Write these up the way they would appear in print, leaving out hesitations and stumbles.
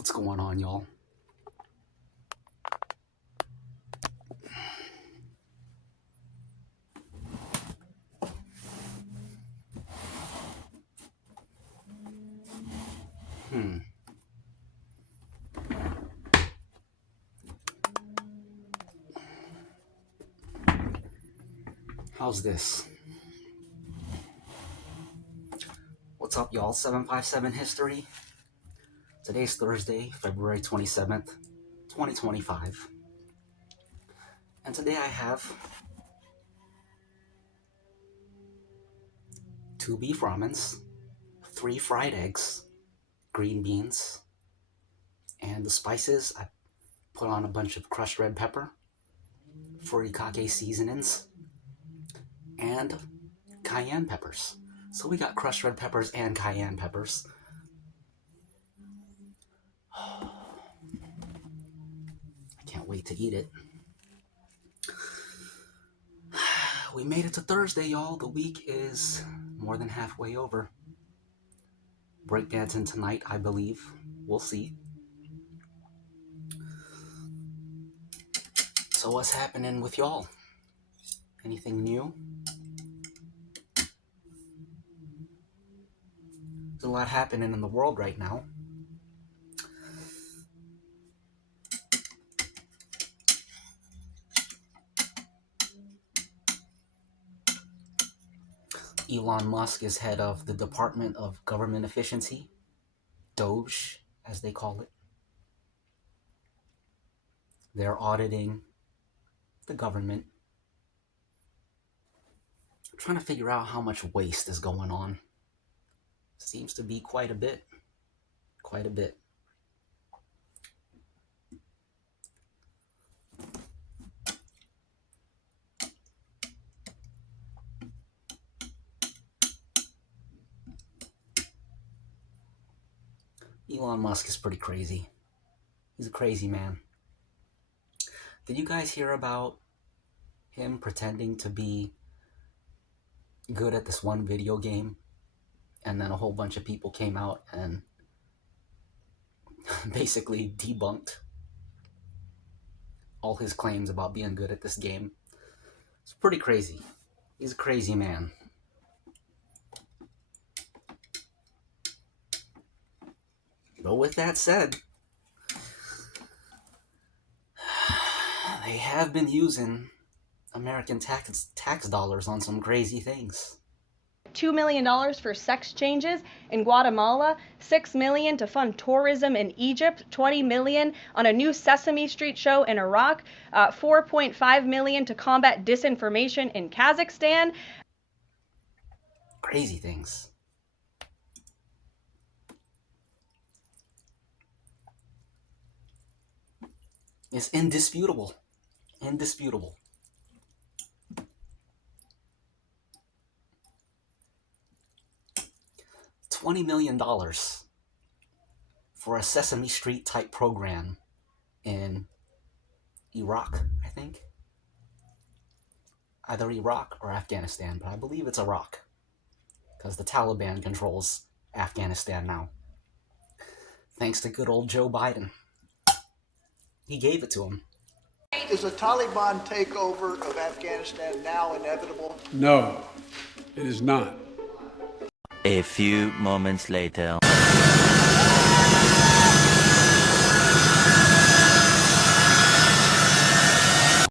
What's going on, y'all? How's this? What's up, y'all? 757 History. Today's Thursday, February 27th, 2025. And today I have 2 beef ramens, 3 fried eggs, green beans, and the spices. I put on a bunch of crushed red pepper, furikake seasonings, and cayenne peppers. So we got crushed red peppers and cayenne peppers. I can't wait to eat it. We made it to Thursday, y'all. The week is more than halfway over. Breakdancing tonight, I believe. We'll see. So what's happening with y'all? Anything new? There's a lot happening in the world right now. Elon Musk is head of the Department of Government Efficiency, Doge, as they call it. They're auditing the government, trying to figure out how much waste is going on. Seems to be quite a bit. Quite a bit. Elon Musk is pretty crazy. He's a crazy man. Did you guys hear about him pretending to be good at this one video game? And then a whole bunch of people came out and basically debunked all his claims about being good at this game. It's pretty crazy. He's a crazy man. But with that said, they have been using American tax dollars on some crazy things. $2 million for sex changes in Guatemala, $6 million to fund tourism in Egypt, $20 million on a new Sesame Street show in Iraq, $4.5 million to combat disinformation in Kazakhstan. Crazy things. It's indisputable. Indisputable. $20 million for a Sesame Street type program in Iraq, I think. Either Iraq or Afghanistan, but I believe it's Iraq, because the Taliban controls Afghanistan now. Thanks to good old Joe Biden. He gave it to him. Is a Taliban takeover of Afghanistan now inevitable? No, it is not. A few moments later.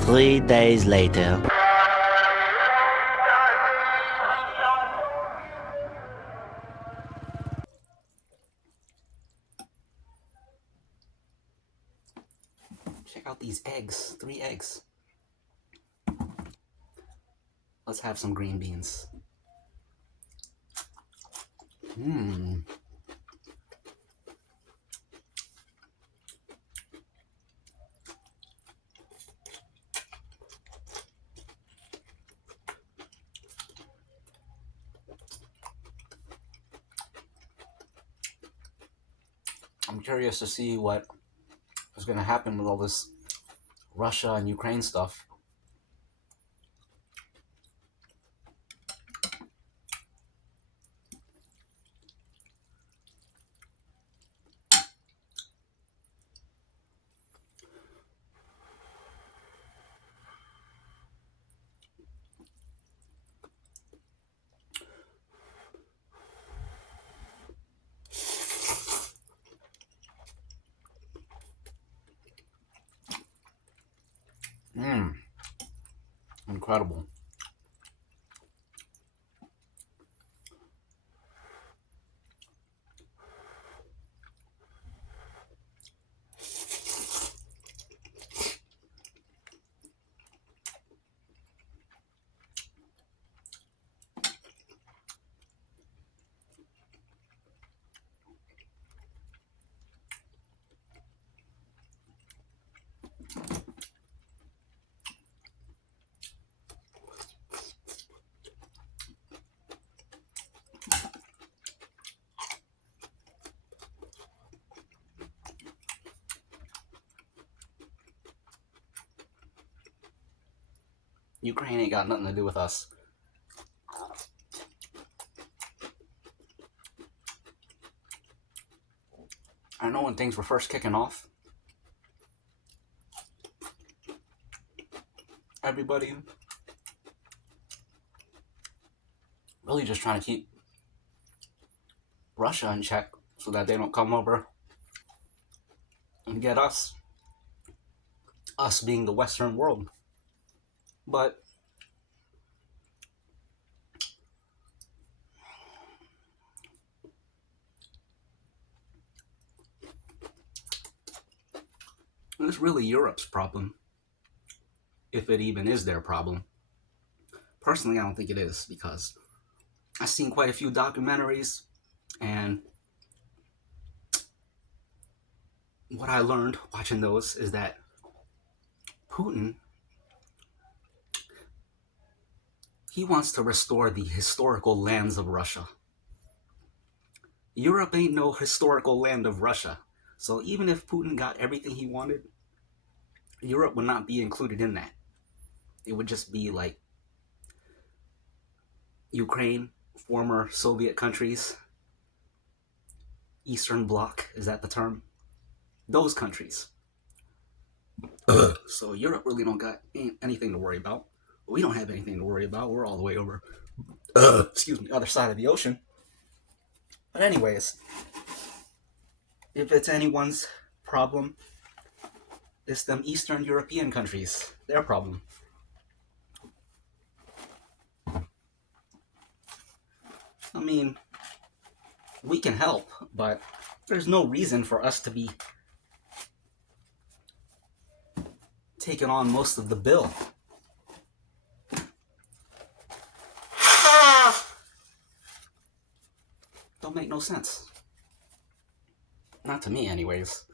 3 days later. Check out these eggs. 3 eggs. Let's have some green beans. I'm curious to see what is going to happen with all this Russia and Ukraine stuff. Mmm, incredible. Ukraine ain't got nothing to do with us. I know when things were first kicking off, everybody really just trying to keep Russia in check so that they don't come over and get us. Us being the Western world. But it's really Europe's problem, if it even is their problem. Personally, I don't think it is, because I've seen quite a few documentaries, and what I learned watching those is that Putin, he wants to restore the historical lands of Russia. Europe ain't no historical land of Russia. So even if Putin got everything he wanted, Europe would not be included in that. It would just be like Ukraine, former Soviet countries, Eastern Bloc, is that the term? Those countries. So Europe really don't got anything to worry about. We don't have anything to worry about. We're all the way over, other side of the ocean. But anyways, if it's anyone's problem, it's them Eastern European countries. Their problem. I mean, we can help, but there's no reason for us to be taking on most of the bill. Don't make no sense. Not to me, anyways.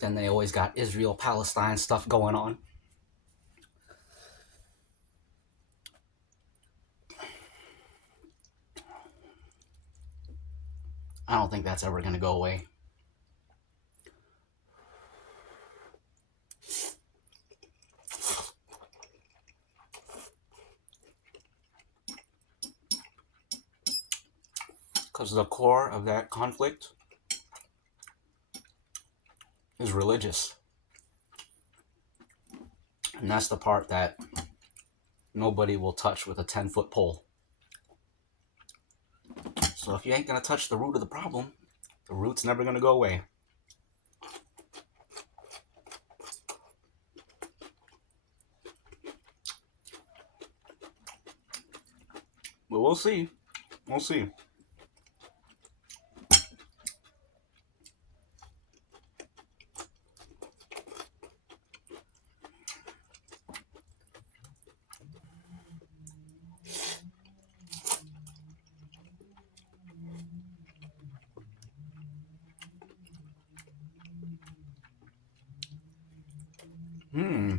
Then they always got Israel-Palestine stuff going on. I don't think that's ever going to go away. Because the core of that conflict is religious. And that's the part that nobody will touch with a 10-foot pole. So if you ain't going to touch the root of the problem, the root's never going to go away. But we'll see. We'll see. Hmm.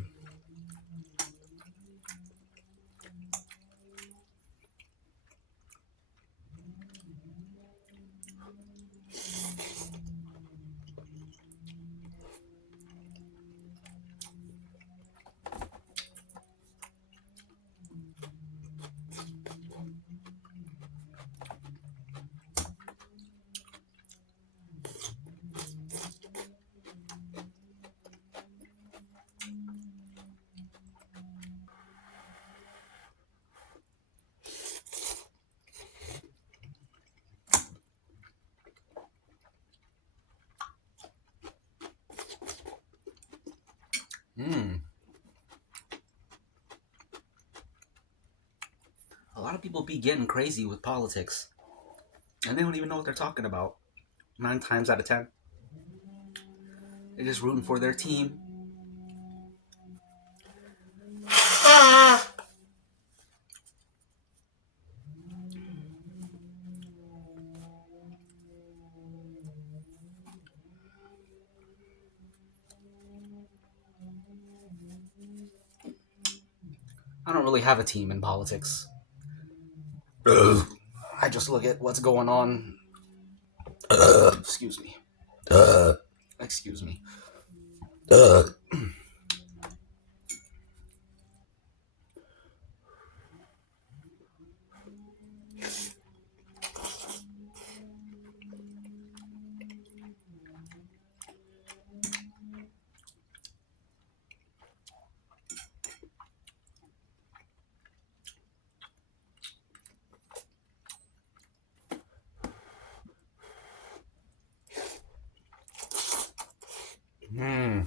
Hmm. A lot of people be getting crazy with politics, and they don't even know what they're talking about. 9 times out of 10, they're just rooting for their team. I don't really have a team in politics. I just look at what's going on. Excuse me. Excuse me. Hmm.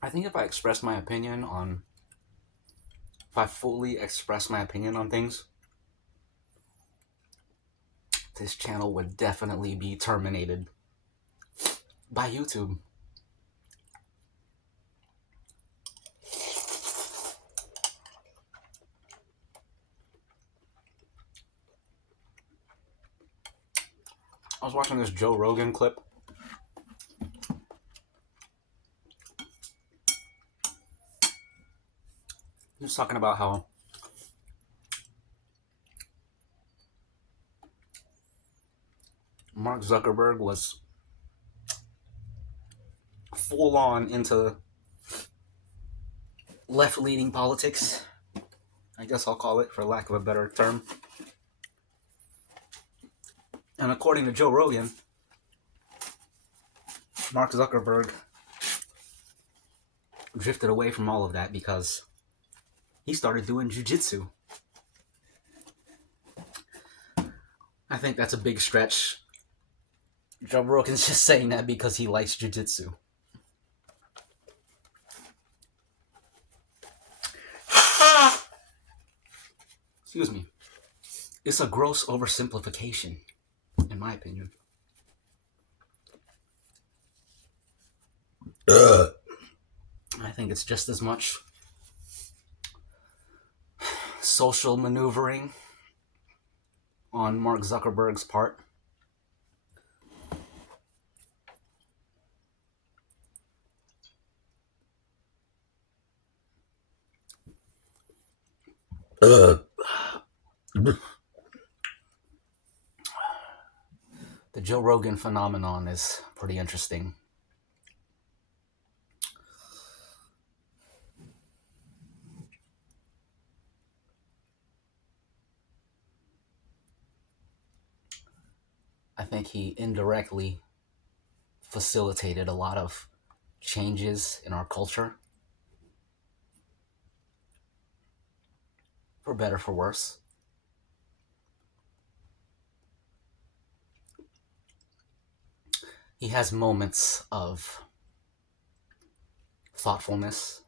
I think if I fully express my opinion on things, this channel would definitely be terminated by YouTube. I was watching this Joe Rogan clip. He was talking about how Mark Zuckerberg was full on into left-leaning politics. I guess I'll call it, for lack of a better term. And according to Joe Rogan, Mark Zuckerberg drifted away from all of that because he started doing jujitsu. I think that's a big stretch. Joe Rogan's just saying that because he likes jujitsu. Excuse me. It's a gross oversimplification, in my opinion. I think it's just as much social maneuvering on Mark Zuckerberg's part. The Joe Rogan phenomenon is pretty interesting. I think he indirectly facilitated a lot of changes in our culture, for better, for worse. He has moments of thoughtfulness,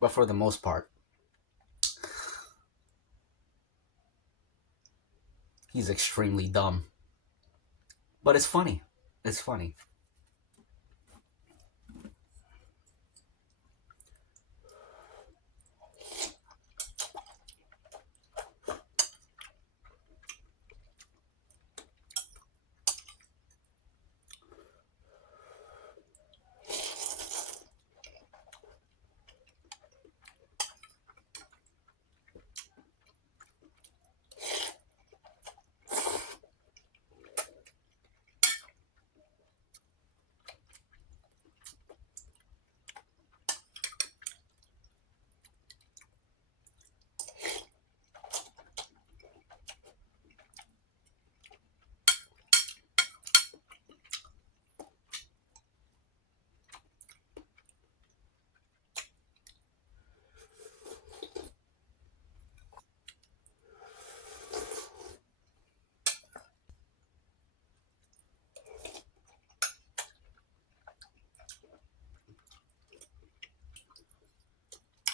but for the most part, he's extremely dumb. But it's funny. It's funny.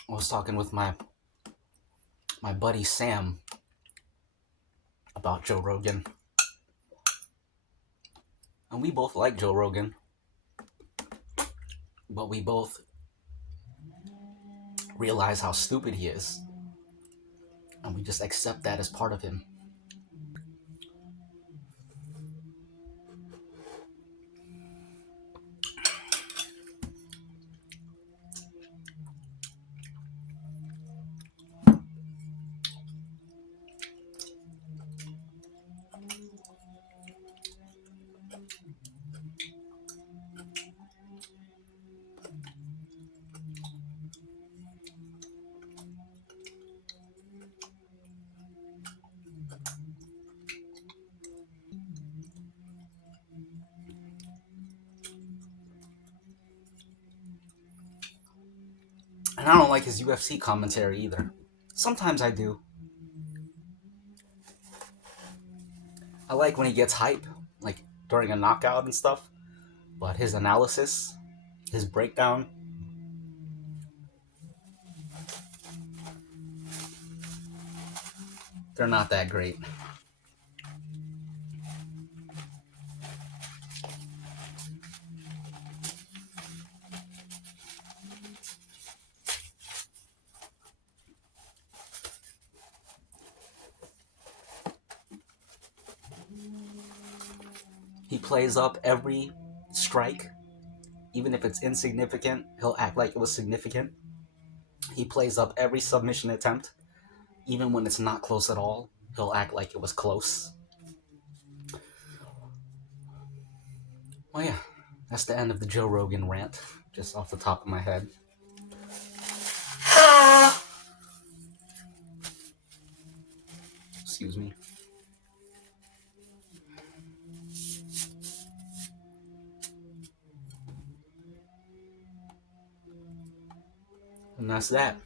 I was talking with my buddy Sam about Joe Rogan. And we both like Joe Rogan, but we both realize how stupid he is. And we just accept that as part of him. And I don't like his UFC commentary either. Sometimes I do. I like when he gets hype, like during a knockout and stuff. But his analysis, his breakdown, they're not that great. He plays up every strike, even if it's insignificant, he'll act like it was significant. He plays up every submission attempt, even when it's not close at all, he'll act like it was close. Well, yeah, that's the end of the Joe Rogan rant, just off the top of my head. Excuse me. And that's that.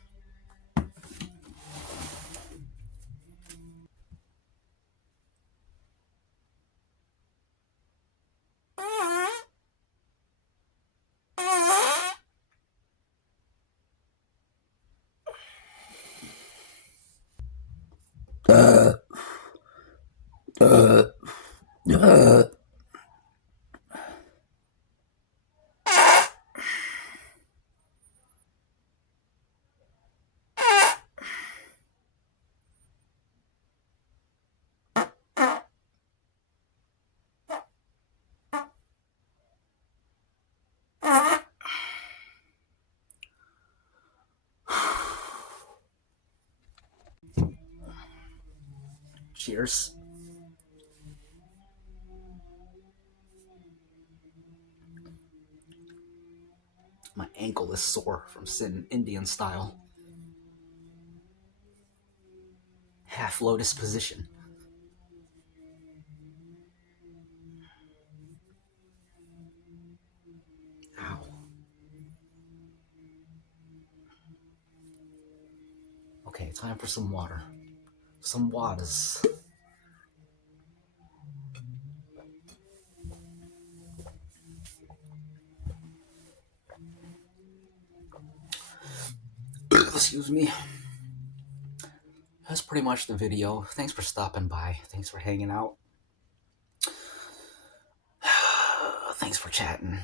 Cheers. My ankle is sore from sitting Indian style. Half lotus position. Ow. Okay, time for some water. Some waters. Excuse me. That's pretty much the video. Thanks for stopping by. Thanks for hanging out. Thanks for chatting.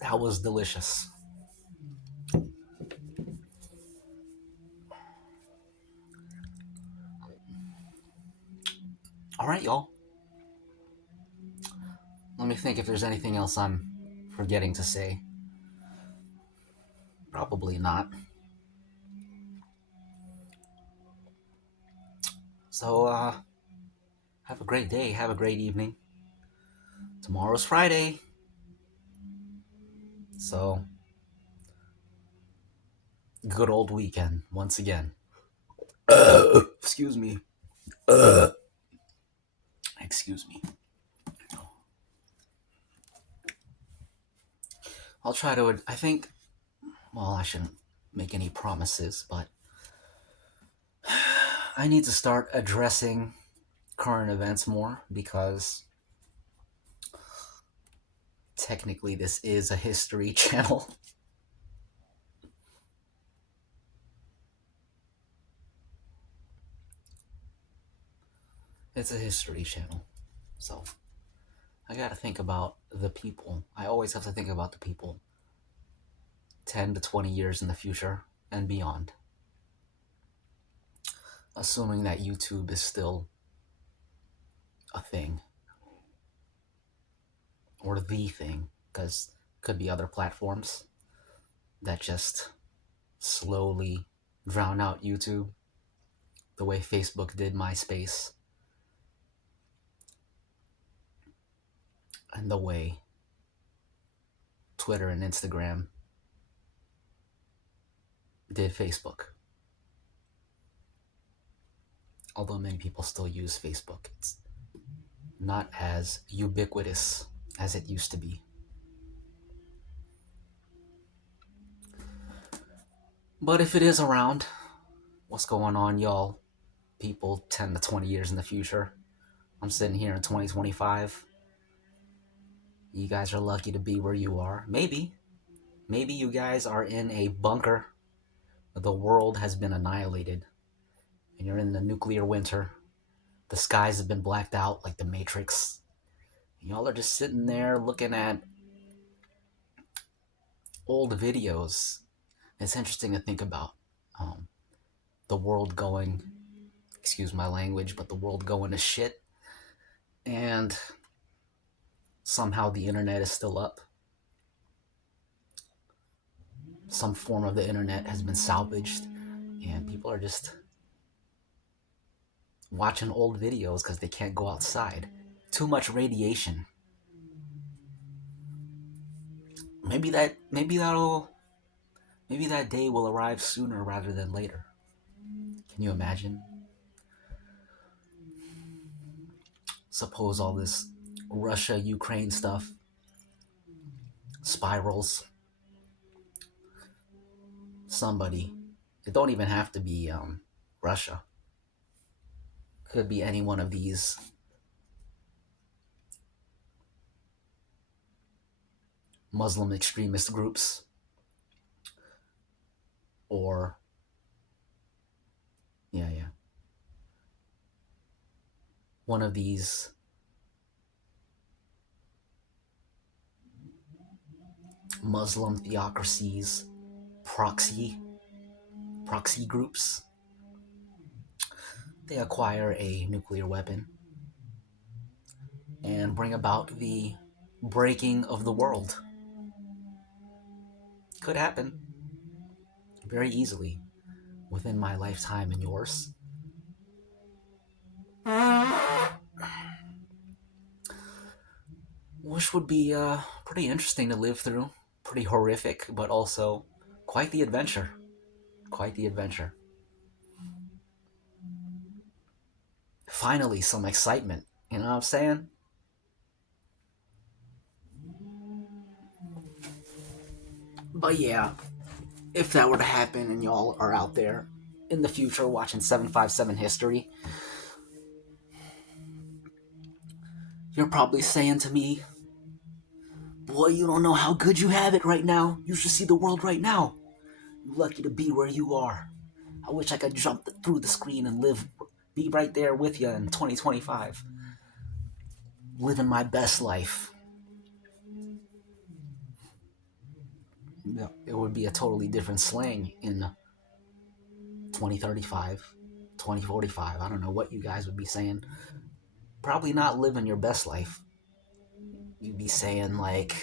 That was delicious. All right, y'all. Let me think if there's anything else I'm forgetting to say. Probably not. So, have a great day. Have a great evening. Tomorrow's Friday. So, good old weekend once again. Excuse me. Excuse me. I'll try to, I think, well, I shouldn't make any promises, but I need to start addressing current events more because technically this is a history channel. It's a history channel. So I gotta think about the people. I always have to think about the people 10 to 20 years in the future and beyond. Assuming that YouTube is still a thing. Or the thing, because could be other platforms that just slowly drown out YouTube the way Facebook did MySpace and the way Twitter and Instagram did Facebook. Although many people still use Facebook, it's not as ubiquitous as it used to be. But if it is around, what's going on, y'all? People 10 to 20 years in the future. I'm sitting here in 2025. You guys are lucky to be where you are. Maybe you guys are in a bunker. The world has been annihilated. And you're in the nuclear winter. The skies have been blacked out like the Matrix. And y'all are just sitting there looking at old videos. It's interesting to think about the world going, excuse my language, but the world going to shit. And somehow the internet is still up. Some form of the internet has been salvaged. And people are just watching old videos because they can't go outside. Too much radiation. Maybe that day will arrive sooner rather than later. Can you imagine? Suppose all this Russia-Ukraine stuff spirals. Somebody, it don't even have to be Russia. Could be any one of these Muslim extremist groups or one of these Muslim theocracies, proxy groups. They acquire a nuclear weapon and bring about the breaking of the world. Could happen very easily within my lifetime and yours. which would be pretty interesting to live through. Pretty horrific, but also quite the adventure. Quite the adventure. Finally, some excitement. You know what I'm saying? But yeah, if that were to happen and y'all are out there in the future watching 757 History, you're probably saying to me, boy, you don't know how good you have it right now. You should see the world right now. You're lucky to be where you are. I wish I could jump through the screen and be right there with you in 2025. Living my best life. It would be a totally different slang in 2035, 2045. I don't know what you guys would be saying. Probably not living your best life. You'd be saying like,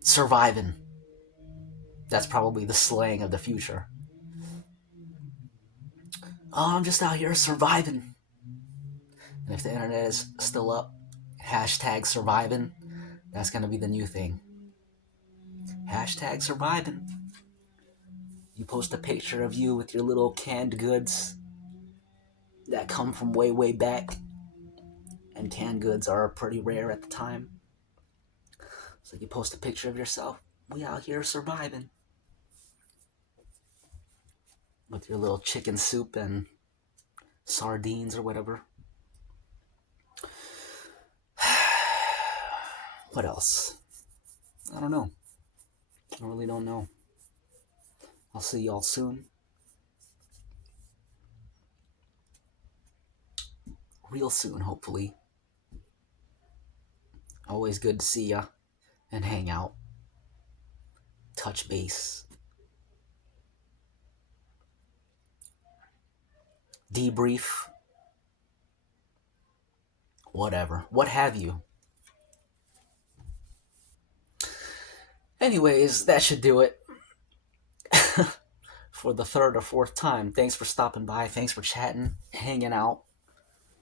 surviving. That's probably the slang of the future. Oh, I'm just out here surviving. And if the internet is still up, hashtag surviving, that's going to be the new thing. Hashtag surviving. You post a picture of you with your little canned goods that come from way, way back. And canned goods are pretty rare at the time. So you post a picture of yourself. We out here surviving. With your little chicken soup and sardines or whatever. What else? I don't know. I really don't know. I'll see y'all soon. Real soon, hopefully. Always good to see ya and hang out. Touch base. Debrief. Whatever. What have you. Anyways, that should do it. For the third or fourth time. Thanks for stopping by. Thanks for chatting, hanging out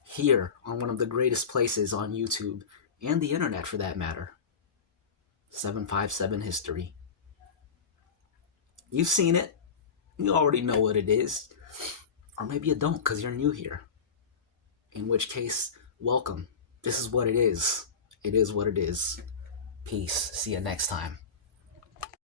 here on one of the greatest places on YouTube and the internet for that matter. 757 History. You've seen it. You already know what it is. Or maybe you don't because you're new here. In which case, welcome. This is what it is. It is what it is. Peace. See you next time.